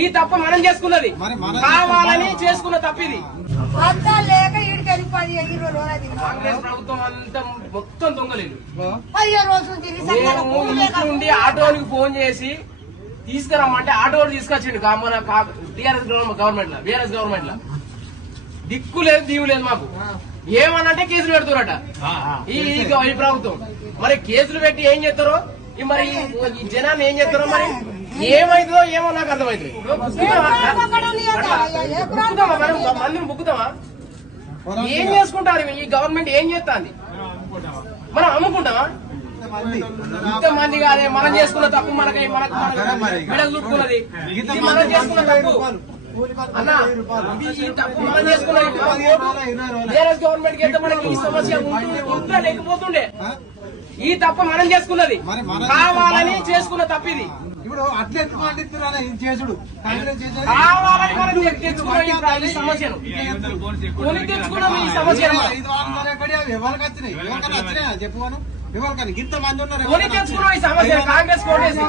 ఈ తప్ప మనం చేసుకున్నది కావాలని చేసుకున్న తప్పు ఇది. కాంగ్రెస్ ప్రభుత్వం అంతా మొత్తం దొంగలేదు. నుండి ఆటోనికి ఫోన్ చేసి తీసుకురమ్మంటే ఆటో తీసుకొచ్చిండు మన టీఆర్ఎస్ గవర్నమెంట్ లో, బీఆర్ఎస్ గవర్నమెంట్ లో దిక్కు లేదు దీవు లేదు మాకు. ఏమనంటే కేసులు పెడుతురట ఈ ప్రభుత్వం. మరి కేసులు పెట్టి ఏం చేస్తారో మరి ఈ జనాన్ని ఏం చేస్తారో మరి ఏమైతుందో ఏమో నాకు అర్థమైతుంది. మందిని బుక్కుతామా? ఏం చేసుకుంటారు ఈ గవర్నమెంట్? ఏం చేస్తాంది? మనం అమ్ముకుంటామా? ఇంతమంది కాదే మనం చేసుకున్న తప్పు. మనకి విడలు చుట్టుకున్నది మనం చేసుకున్న తప్పు అన్న. ఈ తప్పు మనం చేసుకున్న బీఆర్ఎస్ గవర్నమెంట్ కి మనకి ఈ సమస్య ఉంటుందా లేకపోతుండే. ఈ తప్ప మనం చేసుకున్నది కావాలని చేసుకున్న తప్పు ఇది. ఇప్పుడు అట్లా ఎందుకు పండిస్తున్నారు చేసుడు? కావాలని మనం తెచ్చుకున్న ఈ సమస్యను కొని తెచ్చుకున్నాం. ఈ సమస్యను 5 వారాలు ఎవరికి వచ్చినాయి? ఎవరికైనా వచ్చినాయా చెప్పుకోను? ఎవరికైనా ఇంతమంది ఉన్నారు కొని తెచ్చుకున్నాం ఈ సమస్య. కాంగ్రెస్ కోటేసి